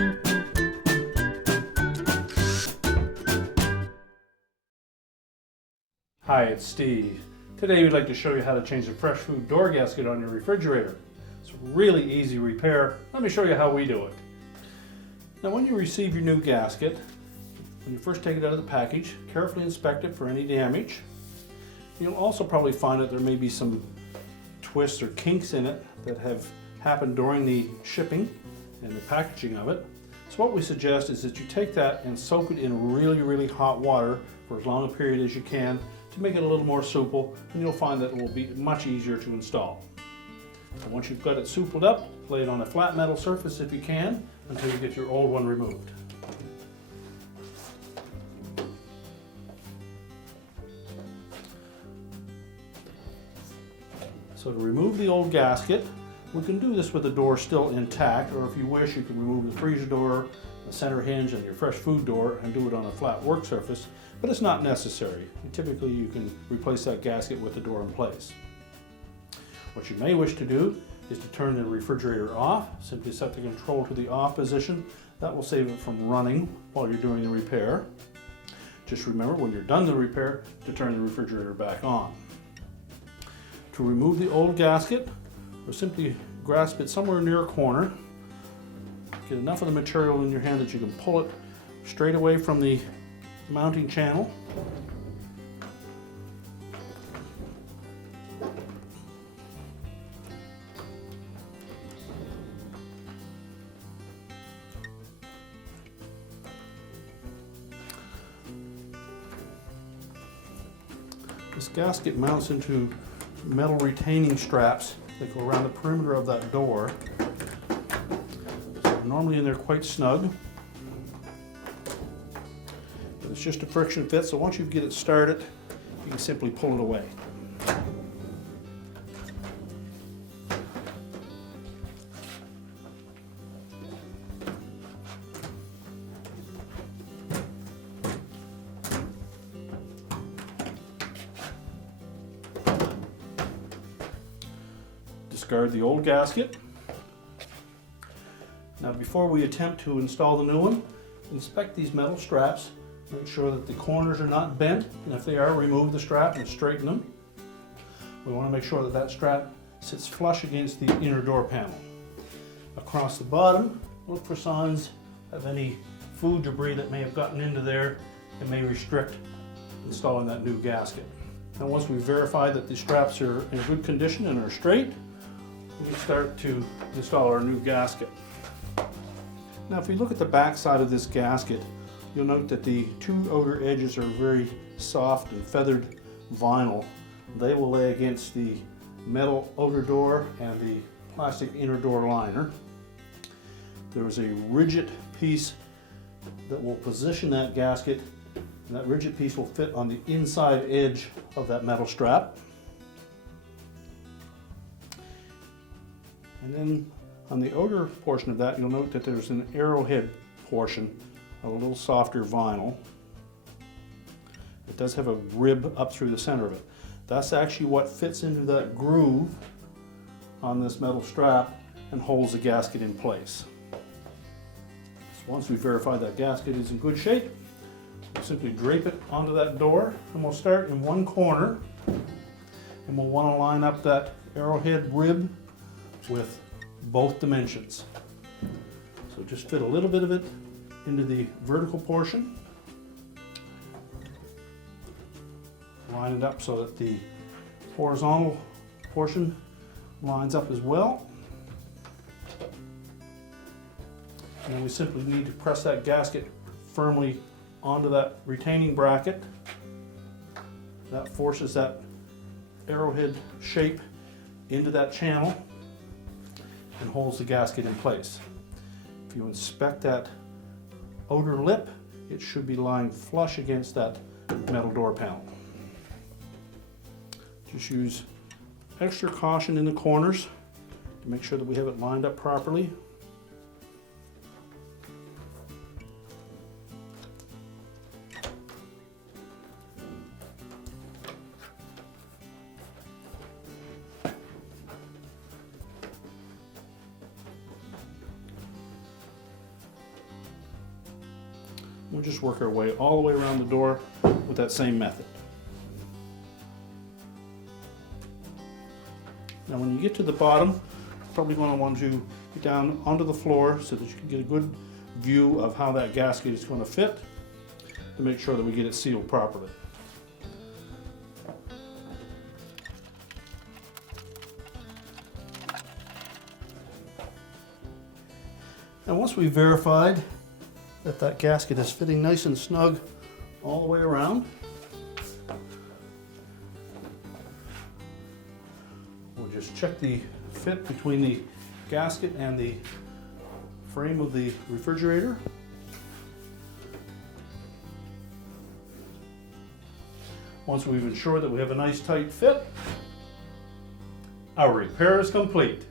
Hi, it's Steve. Today we'd like to show you how to change the fresh food door gasket on your refrigerator. It's a really easy repair. Let me show you how we do it. Now when you receive your new gasket, when you first take it out of the package, carefully inspect it for any damage. You'll also probably find that there may be some twists or kinks in it that have happened during the shipping and the packaging of it. So what we suggest is that you take that and soak it in really hot water for as long a period as you can to make it a little more supple, and you'll find that it will be much easier to install. And once you've got it suppled up, lay it on a flat metal surface if you can until you get your old one removed. So to remove the old gasket, we can do this with the door still intact, or if you wish you can remove the freezer door, the center hinge, and your fresh food door and do it on a flat work surface, but it's not necessary. Typically you can replace that gasket with the door in place. What you may wish to do is to turn the refrigerator off. Simply set the control to the off position. That will save it from running while you're doing the repair. Just remember when you're done the repair to turn the refrigerator back on. To remove the old gasket, or simply grasp it somewhere near a corner. Get enough of the material in your hand that you can pull it straight away from the mounting channel. This gasket mounts into metal retaining straps that go around the perimeter of that door. So normally in there quite snug. But it's just a friction fit, so once you get it started, you can simply pull it away. Discard the old gasket. Now before we attempt to install the new one, inspect these metal straps. Make sure that the corners are not bent, and if they are, remove the strap and straighten them. We want to make sure that that strap sits flush against the inner door panel. Across the bottom, look for signs of any food debris that may have gotten into there and may restrict installing that new gasket. Now once we verify that the straps are in good condition and are straight, we can start to install our new gasket. Now if we look at the back side of this gasket, you'll note that the two outer edges are very soft and feathered vinyl. They will lay against the metal outer door and the plastic inner door liner. There is a rigid piece that will position that gasket, and that rigid piece will fit on the inside edge of that metal strap. And then on the outer portion of that, you'll note that there's an arrowhead portion of a little softer vinyl. It does have a rib up through the center of it. That's actually what fits into that groove on this metal strap and holds the gasket in place. So once we verify that gasket is in good shape, we'll simply drape it onto that door, and we'll start in one corner, and we'll want to line up that arrowhead rib with both dimensions. So just fit a little bit of it into the vertical portion. Line it up so that the horizontal portion lines up as well. And then we simply need to press that gasket firmly onto that retaining bracket. That forces that arrowhead shape into that channel and holds the gasket in place. If you inspect that outer lip, it should be lying flush against that metal door panel. Just use extra caution in the corners to make sure that we have it lined up properly. We'll just work our way all the way around the door with that same method. Now when you get to the bottom, you're probably going to want to get down onto the floor so that you can get a good view of how that gasket is going to fit to make sure that we get it sealed properly. And once we've verified that that gasket is fitting nice and snug all the way around, we'll just check the fit between the gasket and the frame of the refrigerator. Once we've ensured that we have a nice tight fit, our repair is complete.